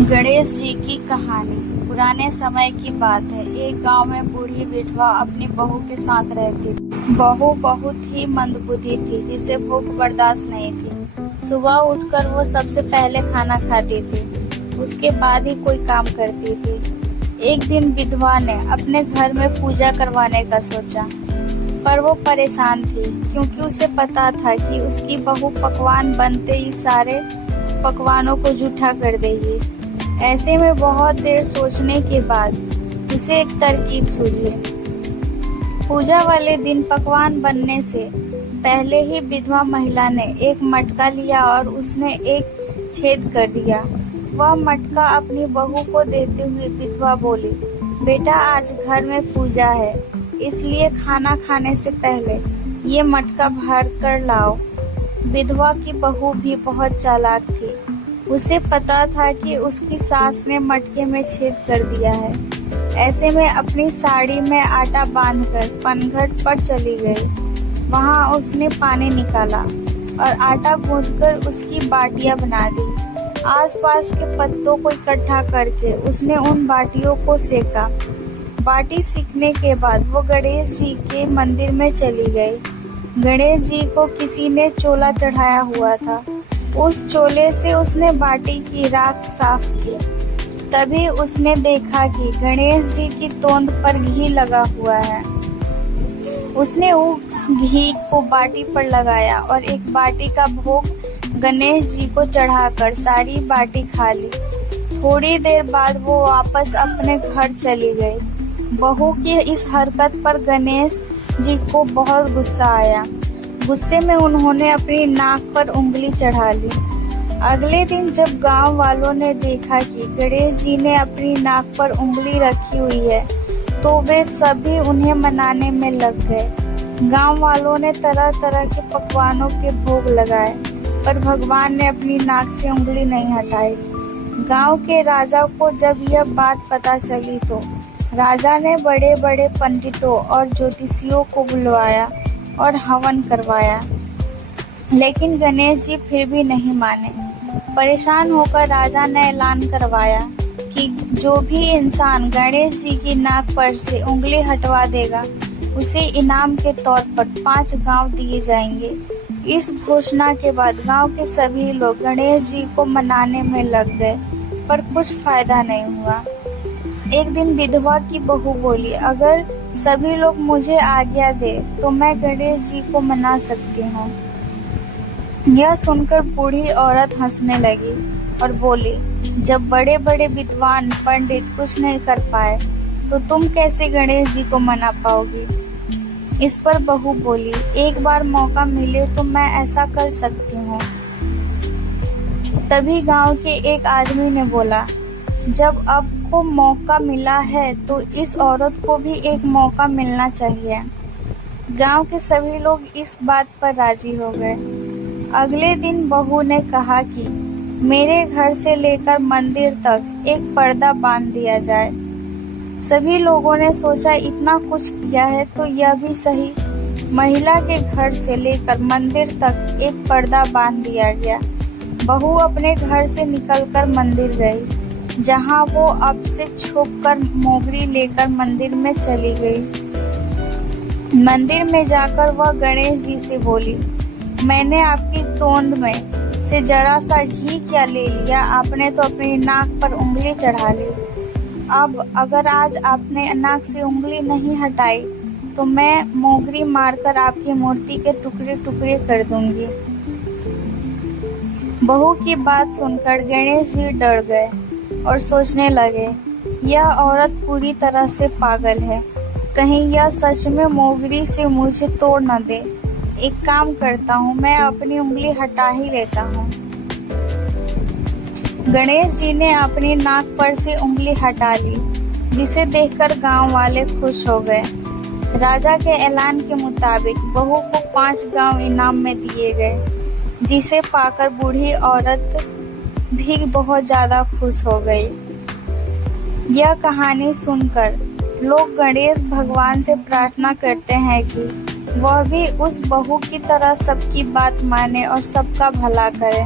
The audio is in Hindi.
गणेश जी की कहानी पुराने समय की बात है। एक गांव में बूढ़ी विधवा अपनी बहू के साथ रहती थी। बहू बहुत ही मंदबुद्धि थी, जिसे भूख बर्दाश्त नहीं थी। सुबह उठकर वो सबसे पहले खाना खाती थी, उसके बाद ही कोई काम करती थी। एक दिन विधवा ने अपने घर में पूजा करवाने का सोचा, पर वो परेशान थी क्योंकि उसे पता था कि उसकी बहू पकवान बनते ही सारे पकवानों को जूठा कर देगी। ऐसे में बहुत देर सोचने के बाद उसे एक तरकीब सूझी। पूजा वाले दिन पकवान बनने से पहले ही विधवा महिला ने एक मटका लिया और उसने एक छेद कर दिया। वह मटका अपनी बहू को देते हुए विधवा बोली, बेटा आज घर में पूजा है, इसलिए खाना खाने से पहले ये मटका भर कर लाओ। विधवा की बहू भी बहुत चालाक थी। उसे पता था कि उसकी सास ने मटके में छेद कर दिया है। ऐसे में अपनी साड़ी में आटा बांधकर पनघट पर चली गई। वहां उसने पानी निकाला और आटा गूंथकर उसकी बाटियां बना दी। आसपास के पत्तों को इकट्ठा करके उसने उन बाटियों को सेका। बाटी सीखने के बाद वो गणेश जी के मंदिर में चली गई। गणेश जी को किसी ने चोला चढ़ाया हुआ था। उस चोले से उसने बाटी की राख साफ की। तभी उसने देखा कि गणेश जी की तोंद पर घी लगा हुआ है। उसने उस घी को बाटी पर लगाया और एक बाटी का भोग गणेश जी को चढ़ाकर सारी बाटी खा ली। थोड़ी देर बाद वो वापस अपने घर चली गई। बहू की इस हरकत पर गणेश जी को बहुत गुस्सा आया। गुस्से में उन्होंने अपनी नाक पर उंगली चढ़ा ली। अगले दिन जब गांव वालों ने देखा कि गणेश जी ने अपनी नाक पर उंगली रखी हुई है, तो वे सभी उन्हें मनाने में लग गए। गांव वालों ने तरह तरह के पकवानों के भोग लगाए, पर भगवान ने अपनी नाक से उंगली नहीं हटाई। गांव के राजा को जब यह बात पता चली तो राजा ने बड़े बड़े पंडितों और ज्योतिषियों को बुलवाया और हवन करवाया, लेकिन गणेश जी फिर भी नहीं माने। परेशान होकर राजा ने ऐलान करवाया कि जो भी इंसान गणेश जी की नाक पर से उंगली हटवा देगा, उसे इनाम के तौर पर 5 गांव दिए जाएंगे। इस घोषणा के बाद गांव के सभी लोग गणेश जी को मनाने में लग गए, पर कुछ फायदा नहीं हुआ। एक दिन विधवा की बहू बोली, अगर सभी लोग मुझे आज्ञा दे तो मैं गणेश जी को मना सकती हूँ। यह सुनकर बूढ़ी औरत हंसने लगी और बोली, जब बड़े बड़े विद्वान पंडित कुछ नहीं कर पाए तो तुम कैसे गणेश जी को मना पाओगी। इस पर बहू बोली, एक बार मौका मिले तो मैं ऐसा कर सकती हूँ। तभी गांव के एक आदमी ने बोला, जब आपको मौका मिला है तो इस औरत को भी एक मौका मिलना चाहिए। गांव के सभी लोग इस बात पर राजी हो गए। अगले दिन बहू ने कहा कि मेरे घर से लेकर मंदिर तक एक पर्दा बांध दिया जाए। सभी लोगों ने सोचा इतना कुछ किया है तो यह भी सही। महिला के घर से लेकर मंदिर तक एक पर्दा बांध दिया गया। बहू अपने घर से निकलकर मंदिर गई, जहां वो अब से छुपकर मोगरी लेकर मंदिर में चली गई। मंदिर में जाकर वह गणेश जी से बोली, मैंने आपकी तोंद में से जरा सा घी क्या ले लिया, आपने तो अपनी नाक पर उंगली चढ़ा ली। अब अगर आज आपने नाक से उंगली नहीं हटाई तो मैं मोगरी मारकर आपकी मूर्ति के टुकड़े टुकड़े कर दूंगी। बहू की बात सुनकर गणेश जी डर गए और सोचने लगे, यह औरत पूरी तरह से पागल है, कहीं यह सच में मोगरी से मुझे तोड़ न दे। एक काम करता हूँ, मैं अपनी उंगली हटा ही लेता हूँ। गणेश जी ने अपनी नाक पर से उंगली हटा ली, जिसे देखकर गांव वाले खुश हो गए। राजा के ऐलान के मुताबिक बहू को 5 गांव इनाम में दिए गए, जिसे पाकर बूढ़ी औरत भी बहुत ज्यादा खुश हो गई। यह कहानी सुनकर लोग गणेश भगवान से प्रार्थना करते हैं कि वह भी उस बहू की तरह सबकी बात माने और सबका भला करे।